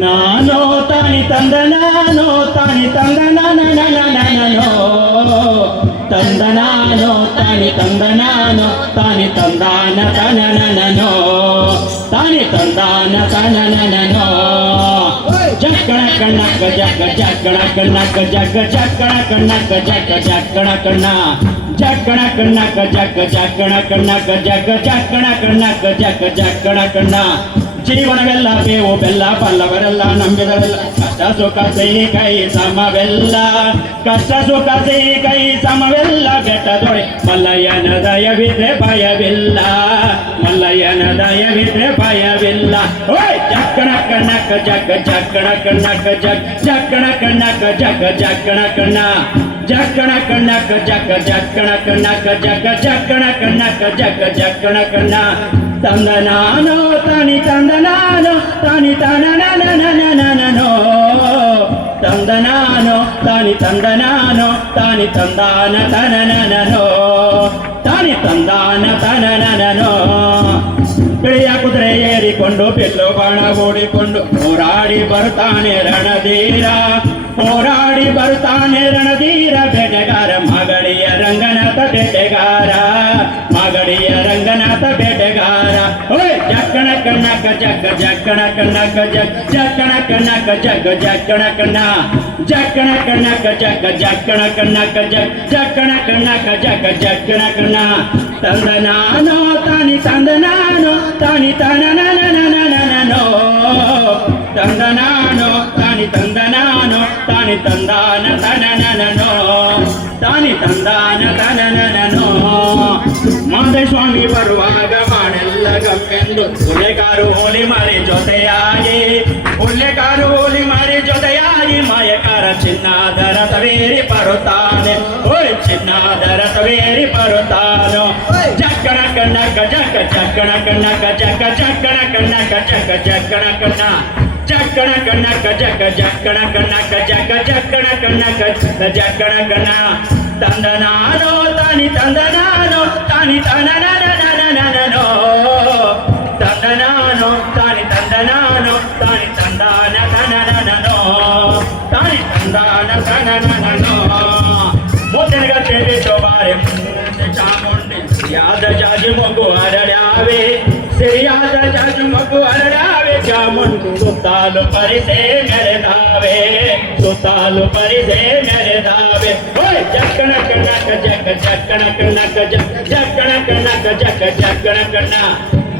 ನಾನೋ ತಾನಿ ತಂದ ನಾನೋ ತಾನಿ ತಂದ ನಾನೋ ತಂದ ನಾನೋ ತಾನಿ ತಂದ ನಾನೋ ತಾನಿ ತಂದಾನ ತನನನೋ ತಾನಿ ತಂದಾನ ತನನನೋ ಜಕ್ಕಣ ಕಣ್ಣಕ್ಕ ಜಕ್ಕ ಜಕ್ಕಣ ಕಣ್ಣಕ್ಕ ಜಕ್ಕ ಜಕ್ಕಣ ಕಣ್ಣಕ್ಕ ಜಕ್ಕ ಜಕ್ಕಣ ಕಣ್ಣ ಜಕ್ಕಣ ಕಣ್ಣಕ್ಕ ಜಕ್ಕ ಜಕ್ಕಣ ಕಣ್ಣಕ್ಕ ಜಕ್ಕ ಜಕ್ಕಣ ಕಣ್ಣಕ್ಕ ಜಕ್ಕ ಜಕ್ಕಣ ಕಣ್ಣ ಜೀವನವೆಲ್ಲ ಬೇವು ಬೆಲ್ಲ ಬಲ್ಲವರೆಲ್ಲ ನಂಬಿದರೆಲ್ಲ ಕಷ್ಟ ಸುಖ ಸಿಹಿ ಕೈ ಸಮವೆಲ್ಲ ಕಷ್ಟ ಸುಖ ಸಿಹಿ ಕೈ ಸಮವೆಲ್ಲ ಬೆಟ್ಟದೊಳೆ ಮಲ್ಲಯ್ಯನ ದಯವಿದ್ರೆ ಭಯವಿಲ್ಲ ಮಲ್ಲಯ್ಯನ ದಯವಿದ್ರೆ ಭಯವಿಲ್ಲ ಓಯ್ ಜಕ್ಕಣ ಕಣ್ಣಕ್ಕ ಜಕ್ಕ ಜಕ್ಕಣ ಕಣ್ಣಕ್ಕ ಜಕ್ ಜಕ್ಕಣ ಕಣ್ಣಕ್ಕ ಜಕ್ಕ ಜಕ್ಕಣ ಕಣ್ಣ ಜಕ್ಕಣ ಕಣ್ಣಕ್ಕ ಜಕ್ಕ ಜಕ್ಕಣ ಕಣ್ಣಕ್ಕ ಜಕ್ಕ ಜಕ್ಕಣ ಕಣ್ಣಕ್ಕ ಜಕ್ಕ ಜಕ್ಕಣ ಕಣ್ಣ ತಂದ ನಾನೋ ತಾನಿ ತಂದ ನಾನೋ ತಾನಿ ತನನನನನನೋ ತಂದ ನಾನೋ ತಾನಿ ತಂದ ನಾನೋ ತಾನಿ ತಂದಾನ ತನನನನೋ ತಾನಿ ತಂದಾನ ತನನನನೋ ಬಿಳಿಯ ಕುದುರೆ ಏರಿಕೊಂಡು ಬಿಲ್ಲು ಬಾಣ ಓಡಿಕೊಂಡು ಹೋರಾಡಿ ಬರ್ತಾನೆ ರಣಧೀರ ಹೋರಾಡಿ ಬರ್ತಾನೆ ರಣಧೀರ ಬೇಟೆಗಾರ ಮಗಳಿಯ ರಂಗನಾಥ ಬೇಟೆಗಾರ ಮಗಳಿಯ ರಂಗನಾಥ ಬೇಟೆಗಾರ ಓಯ್ ಜಕ್ಕಣ ಕಣ್ಣಕ್ಕ ಜಕ್ಕ ಜಕ್ಕಣ ಕಣ್ಣಕ್ಕ ಜಕ್ ಜಕ್ಕಣ ಕಣ್ಣಕ್ಕ ಜಕ್ಕ ಜಕ್ಕಣ ಕಣ್ಣ ಜಕ್ಕಣ ಕಣ್ಣಕ್ಕ ಜಕ್ಕ ಜಕ್ಕಣ ಕಣ್ಣಕ್ಕ ಜಕ್ ಜಕ್ಕಣ ಕಣ್ಣಕ್ಕ ಜಕ್ಕ ಜಕ್ಕಣ ಕಣ್ಣ ತಂದ ನಾನೋ ತಾನಿ ತಂದ ನಾನೋ ತಾನಿ ತನನನನನನೋ ತಂದ ನಾನೋ ತಾನಿ ತಂದ ನಾನೋ ತಾನಿ ತಂದಾನ ತನನನನೋ ತಾನಿ ತಂದಾನ ತನನನನೋ ಮಾದೇಸ್ವಾಮಿ ಬರುವಾಗ ಮಾಡೆಲ್ಲ ಗಮ್ಮೆಂದು ಹುಲ್ಲೆಕಾರು ಹೋಲಿ ಮಾರಿ ಜೊತೆಯಾಗಿ ಹುಲ್ಲೆಕಾರು ಹೋಲಿ ಮಾರಿ ಜೊತೆಯಾಗಿ ಮಾಯಕಾರ ಚಿನ್ನಾದರ ತವೇರಿ ಬರುತ್ತಾನೆ ಓಯ್ ಚಿನ್ನಾದರ ತವೇರಿ ಬರುತ್ತಾನೋ ಜಕ್ಕಣ ಕಣ್ಣಕ್ಕ ಜಕ್ಕ ಜಕ್ಕಣ ಕಣ್ಣಕ್ಕ ಜಕ್ಕ ಜಕ್ಕಣ ಕಣ್ಣಕ್ಕ ಜಕ್ಕ ಜಕ್ಕಣ ಕಣ್ಣ ಜಕ್ಕಣ ಕಣ್ಣಕ್ಕ ಜಕ್ಕ ಜಕ್ಕಣ ಕಣ್ಣಕ್ಕ ಜಕ್ಕ ಜಕ್ಕಣ ಕಣ್ಣಕ್ಕ ಜಕ್ಕಣ ಕಣ್ಣ ತಂದ ನಾನೋ ತಾನಿ ತಂದ ನಾನೋ ತಾನಿ ತನನನನನನೋ ತಂದ ನಾನೋ ತಾನಿ ತಂದ ನಾನೋ ತಾನಿ ತಂದಾನ ತನನನನೋ ತಾನಿ ತಂದಾನ ತನನನನೋ ಮುತ್ತಿನಗ ಸೇರಿ ಚೋಬಾರೆ ಚಾಮುಂಡಿ ಸಿರಿಯಾದ ಜಾಜಿ ಮಗು ಅರಳಾವೆ ಸಿರಿಯಾದ ಜಾಜಿ ಮಗು ಅರಳಾವೆ ಚಾಮುಂಡಿ ಸುತ್ತಾಲು ಪರಿಸೆ ಮೆರೆದಾವೆ ಸುತ್ತಾಲು ಪರಿಸೆ ಮೆರೆದಾವೆ ಓಯ್ ಜಕ್ಕಣ ಕಣ್ಣಕ್ಕ ಜಕ್ಕ ಜಕ್ಕಣ ಕಣ್ಣಕ್ಕ ಜಕ್ ಜಕ್ಕಣ ಕಣ್ಣಕ್ಕ ಜಕ್ಕ ಜಕ್ಕಣ ಕಣ್ಣ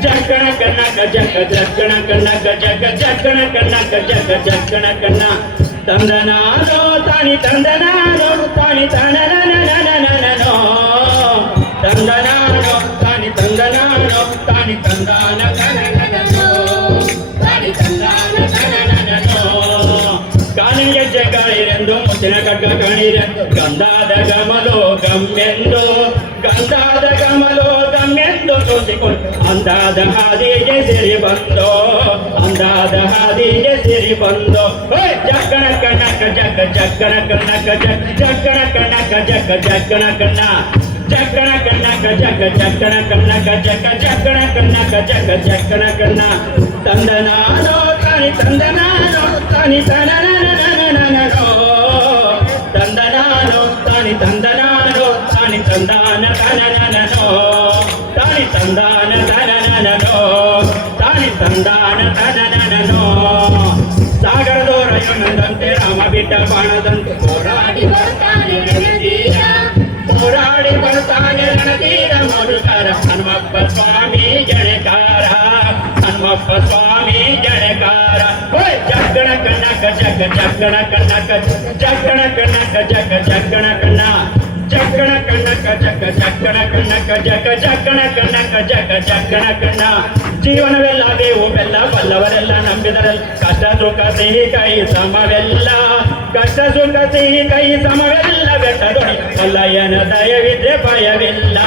ಜಕ್ಕಣ ಕಣ್ಣಕ್ಕ ಜಕ್ಕ ಜಕ್ಕಣ ಕಣ್ಣಕ್ಕ ಜಕ್ಕ ಜಕ್ಕಣ ಕಣ್ಣಕ್ಕ ಜಕ್ಕ ಜಕ್ಕಣ ಕಣ್ಣ ತಂದ ನಾನೋ ತಾನಿ ತಂದ ನಾನೋ ತಾನಿ ತನನನನನನೋ ತಂದ ನಾನೋ ತಾನಿ ತಂದ ನಾನೋ ತಾನಿ ತಂದಾನ ತನನನನೋ ತಾನಿ ತಂದಾನ ತನನನನೋ ಕಾಲಿಗೆ ಜಗಾಳಿರೆಂದು ಮುತ್ತಿನ ಕಗ್ಗ ಕಣಿರೆಂದು ಗಂಧಾದ ಗಮಲೋ ಗಮ್ಮೆಂದು ಗಂಧಾದ ಗಮಲೋ ಗಮ್ಮೆಂದು ತೋರಿಸಿಕೊಂಡು ಅಂದಾದ ಹಾದಿಗೆ ಸಿರಿ ಬಂದೋ ಅಂದಾದ ಹಾದಿಗೆ ಸಿರಿ ಬಂದೋ ಓಯ್ ಜಕ್ಕಣ ಕಣ್ಣಕ್ಕ ಜಕ್ಕ ಜಕ್ಕಣ ಕಣ್ಣಕ್ಕ ಜಕ್ ಜಕ್ಕಣ ಕಣ್ಣಕ್ಕ ಜಕ್ಕ ಜಕ್ಕಣ ಕಣ್ಣ ಜಕ್ಕಣ ಕಣ್ಣಕ್ಕ ಜಕ್ಕ ಜಕ್ಕಣ ಕಣ್ಣಕ್ಕ ಜಕ್ಕ ಜಕ್ಕಣ ಕಣ್ಣಕ್ಕ ಜಕ್ಕ ಜಕ್ಕಣ ಕಣ್ಣ ತಂದ ನಾನೋ ತಾನಿ ತಂದ ನಾನೋ ತಾನಿ ತನನನನನನೋ ತಂದ ನಾನೋ ತಾನಿ ತಂದ ನಾನೋ ತಾನಿ ತಂದಾನ ತನನನನೋ ತಾನಿ ತಂದಾನ ತನನನನೋ ತಾನಿ ತಂದಾನ ತನನನನೋ ಸಾಗರದೋರ ಯಮನದಂತೆ ರಾಮ ಬಿಟ್ಟ ಬಾಣದಂತೆ ಹೋರಾಡಿ ಬರ್ತಾನೆ ರಣಧೀರ ಹೋರಾಡಿ ಬರ್ತಾನೆ ರಣಧೀರ ನೋಡುತ್ತಾರ ಹನುಮಪ್ಪ ಸ್ವಾಮಿ ಜಣಕಾರ ಹನುಮಪ್ಪ ಸ್ವಾಮಿ ಜಣಕಾರ ಓಯ್ ಜಕ್ಕಣ ಕಣ್ಣಕ್ಕ ಜಕ್ಕ ಜಕ್ಕಣ ಕಣ್ಣಕ್ಕ ಜಕ್ಕಣ ಕಣ್ಣಕ್ಕ ಜಕ್ಕ ಜಕ್ಕಣ ಕಣ್ಣ ಜಕ್ಕಣ ಕಣ್ಣಕ್ಕ ಜಕ್ಕ ಜಕ್ಕಣ ಕಣ್ಣಕ್ಕ ಜಕ್ಕ ಜಕ್ಕಣ ಕಣ್ಣಕ್ಕ ಜಕ್ಕ ಜಕ್ಕಣ ಕಣ್ಣ ಜೀವನವೆಲ್ಲ ಬೇವು ಬೆಲ್ಲ ಬಲ್ಲವರೆಲ್ಲ ನಂಬಿದರೆಲ್ಲ ಕಷ್ಟ ಸುಖ ಸಿಹಿ ಕೈ ಸಮವೆಲ್ಲ ಕಷ್ಟ ಸುಖ ಸಿಹಿ ಕೈ ಸಮವೆಲ್ಲ ಬೆಟ್ಟದೊಡಿ ಮಲ್ಲಯ್ಯನ ದಯವಿದ್ರೆ ಭಯವಿಲ್ಲ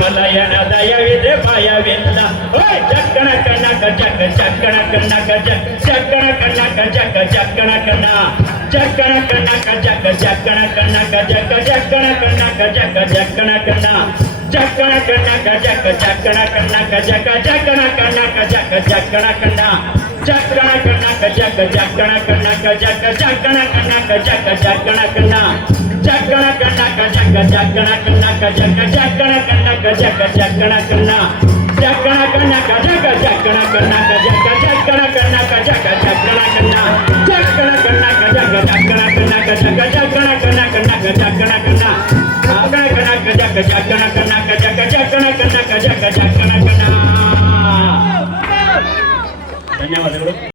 ಮಲ್ಲಯ್ಯನ ದಯವಿದ್ರೆ ಭಯವಿಲ್ಲ ಓಯ್ ಜಕ್ಕಣ ಕಣ್ಣಕ್ಕ ಜಕ್ಕ ಜಕ್ಕಣ ಕಣ್ಣಕ್ಕ ಜಕ್ ಜಕ್ಕಣ ಕಣ್ಣಕ್ಕ ಜಕ್ಕ ಜಕ್ಕಣ ಕಣ್ಣ ಜಕ್ಕಣ ಕಣ್ಣಕ್ಕ ಜಕ್ಕ ಜಕ್ಕಣ ಕಣ್ಣಕ್ಕ ಜಕ್ಕ ಜಕ್ಕಣ ಕಣ್ಣಕ್ಕ ಜಕ್ಕ ಜಕ್ಕಣ ಕಣ್ಣ ಜಕ್ಕಣ ಕಣ್ಣಕ್ಕ ಜಕ್ಕ ಜಕ್ಕಣ ಕಣ್ಣಕ್ಕ ಜಕ್ಕ ಜಕ್ಕಣ ಕಣ್ಣಕ್ಕ ಜಕ್ಕ ಜಕ್ಕ ಜಕ್ಕಣ ಕಣ್ಣ ಜಕ್ಕಣ ಕಣ್ಣಕ ಜಕ್ಕ ಜಕ್ಕಣ ಕಣ್ಣಕ ಜಕ್ಕ ಜಕ್ಕಣ ಕಣ್ಣಕ ಜಕ್ಕ ಜಕ್ಕಣ ಕಣ್ಣ ಜಕ್ಕಣ ಕಣ್ಣಕ ಜಕ್ಕ ಜಕ್ಕಣ ಕಣ್ಣಕ ಜಕ್ಕ ಜಕ್ಕಣ ಕಣ್ಣಕ ಜಕ್ಕ ಜಕ್ಕಣ ಕಣ್ಣ ಜಕ್ಕಣ ಕಣ್ಣಕ ಜಕ್ಕ ಜಕ್ಕಣ ಕಣ್ಣಕ ಜಕ್ಕ ಜಕ್ಕಣ ಕಣ್ಣಕ ಜಕ್ಕ ಜಕ್ಕಣ ಕಣ್ಣ ಜಕ್ಕಣ ಕಣ್ಣಕ ಜಕ್ಕ ಜಕ್ಕಣ ಕಣ್ಣಕ ಜಕ್ಕ ಜಕ್ಕಣ ಕಣ್ಣ ಕಣ್ಣಕ ಜಕ್ಕಣ ಕಣ್ಣ ಜಕ್ಕಣ ಕಣ್ಣಕ ಜಕ್ಕ ಜಕ್ಕಣ ಕಣ್ಣ